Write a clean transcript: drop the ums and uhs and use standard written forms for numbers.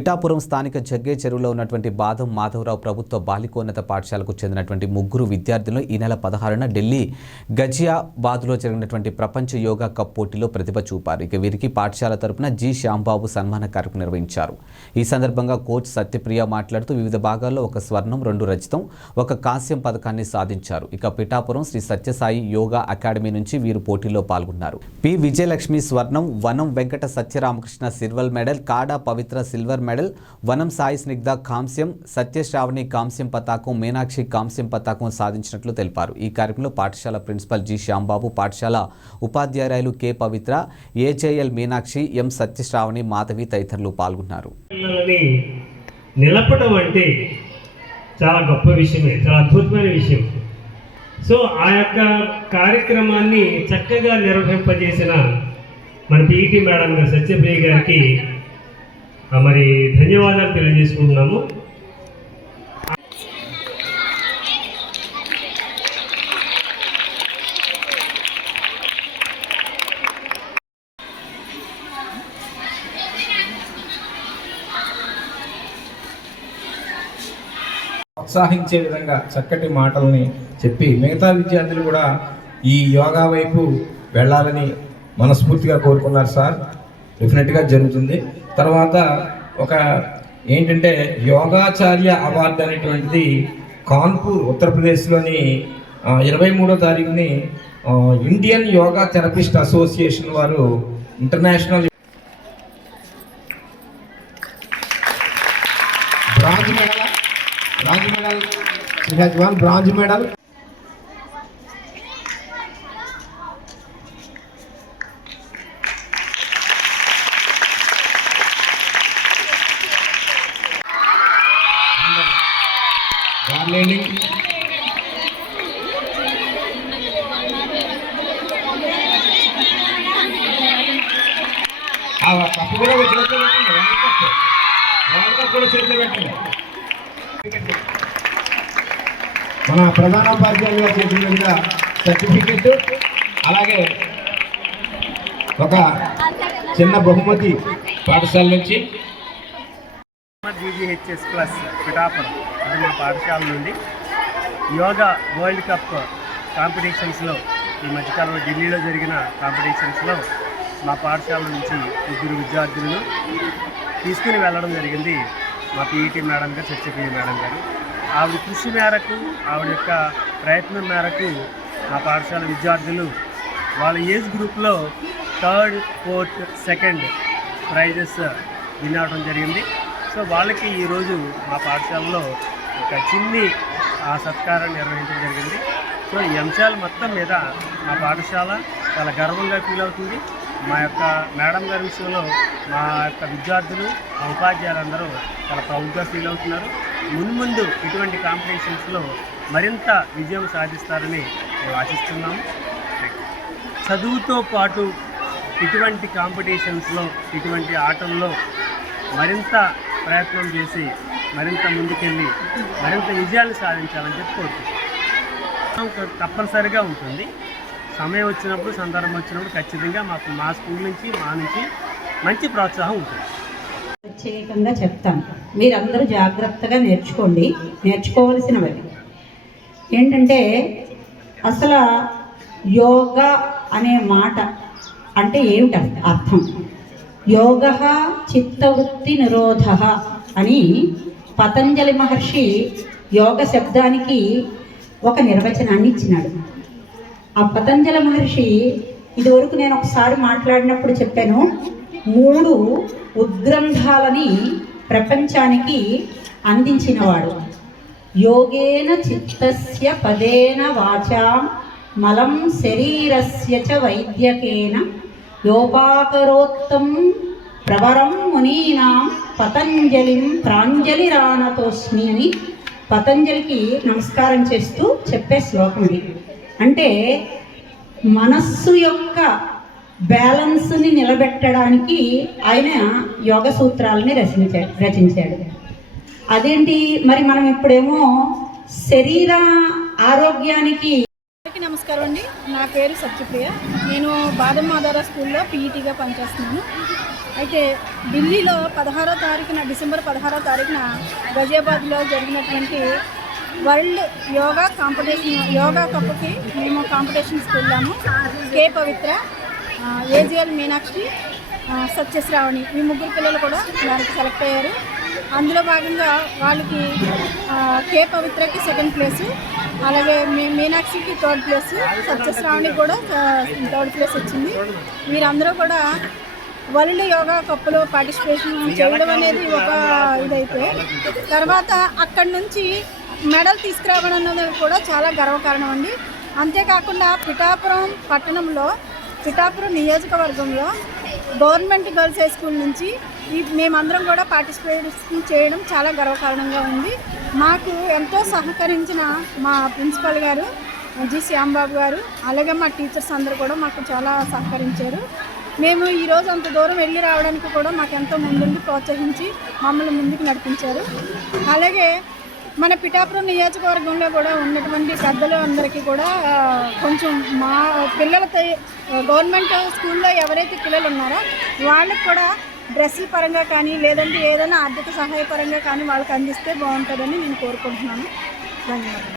పిఠాపురం స్థానిక జగ్గే చెరువులో ఉన్నటువంటి బాదం మాధవరావు ప్రభుత్వ బాలికోన్నత పాఠశాలకు చెందినటువంటి ముగ్గురు విద్యార్థులు ఈ నెల 16న ఢిల్లీ గజియాబాద్లో జరిగినటువంటి ప్రపంచ యోగా కప్ పోటీలో ప్రతిభ చూపారు. ఇక వీరికి పాఠశాల తరపున జి శ్యాంబాబు సన్మాన కార్యక్రమం నిర్వహించారు. ఈ సందర్భంగా కోచ్ సత్యప్రియ మాట్లాడుతూ వివిధ భాగాల్లో ఒక స్వర్ణం, 2 రజతం, 1 కాంస్యం పథకాన్ని సాధించారు. ఇక పిఠాపురం శ్రీ సత్యసాయి యోగా అకాడమీ నుంచి వీరు పోటీలో పాల్గొన్నారు. పి విజయలక్ష్మి స్వర్ణం, వనం వెంకట సత్యరామకృష్ణ సిల్వర్ మెడల్, కాడా పవిత్ర సిల్వర్ మెడల్, వనం సాయి స్నిగ్ధ కాంస్యం, సత్యశ్రావణి కాంస్యం పతాకం, మీనాక్షి కాంస్యం పతాకం సాధించినట్లు తెలిపారు. ఈ కార్యక్రమంలో పాఠశాల ప్రిన్సిపల్ జి శ్యాంబాబు, పాఠశాల ఉపాధ్యాయురాలు కె పవిత్ర, ఏజేఎల్ మీనాక్షి, ఎం సత్యశ్రావణి, మాధవి తదితరులు పాల్గొన్నారు. నిలపడం అంటే చాలా గొప్ప విషయమే, చాలా అద్భుతమైన విషయం. సో ఆ యొక్క కార్యక్రమాన్ని చక్కగా నిర్వహింపజేసిన మన పీఈటీ మేడం గారు సత్యప్రియ గారికి మరి ధన్యవాదాలు తెలియజేసుకుంటున్నాము. ప్రోత్సహించే విధంగా చక్కటి మాటల్ని చెప్పి మిగతా విద్యార్థులు కూడా ఈ యోగా వైపు వెళ్ళాలని మనస్ఫూర్తిగా కోరుకున్నారు సార్. డెఫినెట్గా జరుగుతుంది. తర్వాత ఒక ఏంటంటే యోగాచార్య అవార్డు అనేటువంటిది కాన్పూర్ ఉత్తరప్రదేశ్లోని 23వ తారీఖుని ఇండియన్ యోగా థెరపిస్ట్ అసోసియేషన్ వారు ఇంటర్నేషనల్ బ్రాంజ్ మెడల్ మన ప్రధానోపాధ్యాయులు గారు చేసిన విధంగా సర్టిఫికెట్, అలాగే ఒక చిన్న బహుమతి పాఠశాల నుంచి GGHS ప్లస్ పిఠాపురం, అది మా పాఠశాల నుండి యోగా వరల్డ్ కప్ కాంపిటీషన్స్లో ఈ మధ్యకాలంలో ఢిల్లీలో జరిగిన కాంపిటీషన్స్లో మా పాఠశాల నుంచి 2 విద్యార్థులను తీసుకుని వెళ్ళడం జరిగింది. మా పీఈటీ మేడం గారు, సత్యప్రియ మేడం గారు. ఆవిడ కృషి మేరకు, ఆవిడ యొక్క ప్రయత్నం మేరకు మా పాఠశాల విద్యార్థులు వాళ్ళ ఏజ్ గ్రూప్లో 3rd, 4th, 2nd prices win అవ్వడం జరిగింది. సో వాళ్ళకి ఈరోజు మా పాఠశాలలో ఒక చిన్ని సత్కారం నిర్వహించడం జరిగింది. సో ఈ అంశాలు మొత్తం మీద మా పాఠశాల చాలా గర్వంగా ఫీల్ అవుతుంది. మా యొక్క మేడం గారి విషయంలో మా యొక్క విద్యార్థులు, మా ఉపాధ్యాయులందరూ చాలా ప్రౌడ్గా ఫీల్ అవుతున్నారు. మున్ముందు ఇటువంటి కాంపిటీషన్స్లో మరింత విజయం సాధిస్తారని మేము ఆశిస్తున్నాము. చదువుతో పాటు ఇటువంటి కాంపిటీషన్స్లో, ఇటువంటి ఆటల్లో మరింత ప్రయత్నం చేసి మరింత ముందుకెళ్ళి మరింత విజయాలు సాధించాలని చెప్పి కోరుతున్నాం. తప్పనిసరిగా ఉంటుంది. సమయం వచ్చినప్పుడు, సందర్భం వచ్చినప్పుడు ఖచ్చితంగా మా స్కూల్ నుంచి, మా నుంచి మంచి ప్రోత్సాహం ఉంటుంది. ప్రత్యేకంగా చెప్తాను, మీరందరూ జాగ్రత్తగా నేర్చుకోవలసినవి ఏంటంటే, అసలు యోగా అనే మాట అంటే ఏమిటి అర్థం? యోగ చిత్తవృత్తి నిరోధ అని పతంజలి మహర్షి యోగ శబ్దానికి ఒక నిర్వచనాన్ని ఇచ్చినాడు. ఆ పతంజలి మహర్షి ఇదివరకు నేను ఒకసారి మాట్లాడినప్పుడు చెప్పాను, 3 ఉద్గ్రంథాలని ప్రపంచానికి అందించినవాడు. యోగేన చిత్తస్య పదేన వాచాం మలం శరీరస్య చ వైద్యకేన యోపాకరోత్తం ప్రవరం మునీనాం పతంజలిం ప్రాంజలిరానతోస్మి అని పతంజలికి నమస్కారం చేస్తూ చెప్పే శ్లోకం ఇది. అంటే మనస్సు యొక్క బ్యాలెన్స్ని నిలబెట్టడానికి ఆయన యోగ సూత్రాలని రచించాడు. అదేంటి మరి, మనం ఇప్పుడేమో శరీర ఆరోగ్యానికి నమస్కారం అండి. నా పేరు సత్యప్రియ. నేను బాదం మాదార స్కూల్లో పీఈటీగా పనిచేస్తున్నాను. అయితే ఢిల్లీలో డిసెంబర్ 16వ తారీఖున గజియాబాద్లో జరిగినటువంటి వరల్డ్ యోగా కప్కి మేము కాంపిటీషన్స్కి వెళ్ళాము. కే పవిత్ర, ఏజిఎల్ మీనాక్షి, సత్యశ్రావణి ఈ ముగ్గురు పిల్లలు కూడా దానికి సెలెక్ట్ అయ్యారు. అందులో భాగంగా వాళ్ళకి కే పవిత్రకి 2nd ప్లేసు, అలాగే మీనాక్షికి 3rd ప్లేసు, సత్యశ్రావణి కూడా 3rd ప్లేస్ వచ్చింది. వీరందరూ కూడా వరల్డ్ యోగా కప్లో పార్టిసిపేషన్ చేయడం అనేది ఒక ఇదైతే, తర్వాత అక్కడి నుంచి మెడల్ తీసుకురావడం అన్నది కూడా చాలా గర్వకారణం అండి. అంతేకాకుండా పిఠాపురం నియోజకవర్గంలో గవర్నమెంట్ గర్ల్స్ హై స్కూల్ నుంచి మేమందరం కూడా పార్టిసిపేషన్ చేయడం చాలా గర్వకారణంగా ఉంది. మాకు ఎంతో సహకరించిన మా ప్రిన్సిపల్ గారు జి శ్యాంబాబు గారు, అలాగే మా టీచర్స్ అందరూ కూడా మాకు చాలా సహకరించారు. మేము ఈరోజు అంత దూరం వెళ్ళి రావడానికి కూడా మాకు ఎంతో ముందుండి ప్రోత్సహించి మమ్మల్ని ముందుకు నడిపించారు. అలాగే మన పిఠాపురం నియోజకవర్గంలో కూడా ఉన్నటువంటి పెద్దలు అందరికీ కూడా కొంచెం మా పిల్లలతో గవర్నమెంట్ స్కూల్లో ఎవరైతే పిల్లలు ఉన్నారో వాళ్ళకి కూడా డ్రెస్సుల పరంగా కానీ లేదంటే ఏదైనా ఆర్థిక సహాయ పరంగా కానీ వాళ్ళకి అందిస్తే బాగుంటుందని నేను కోరుకుంటున్నాను. ధన్యవాదాలు.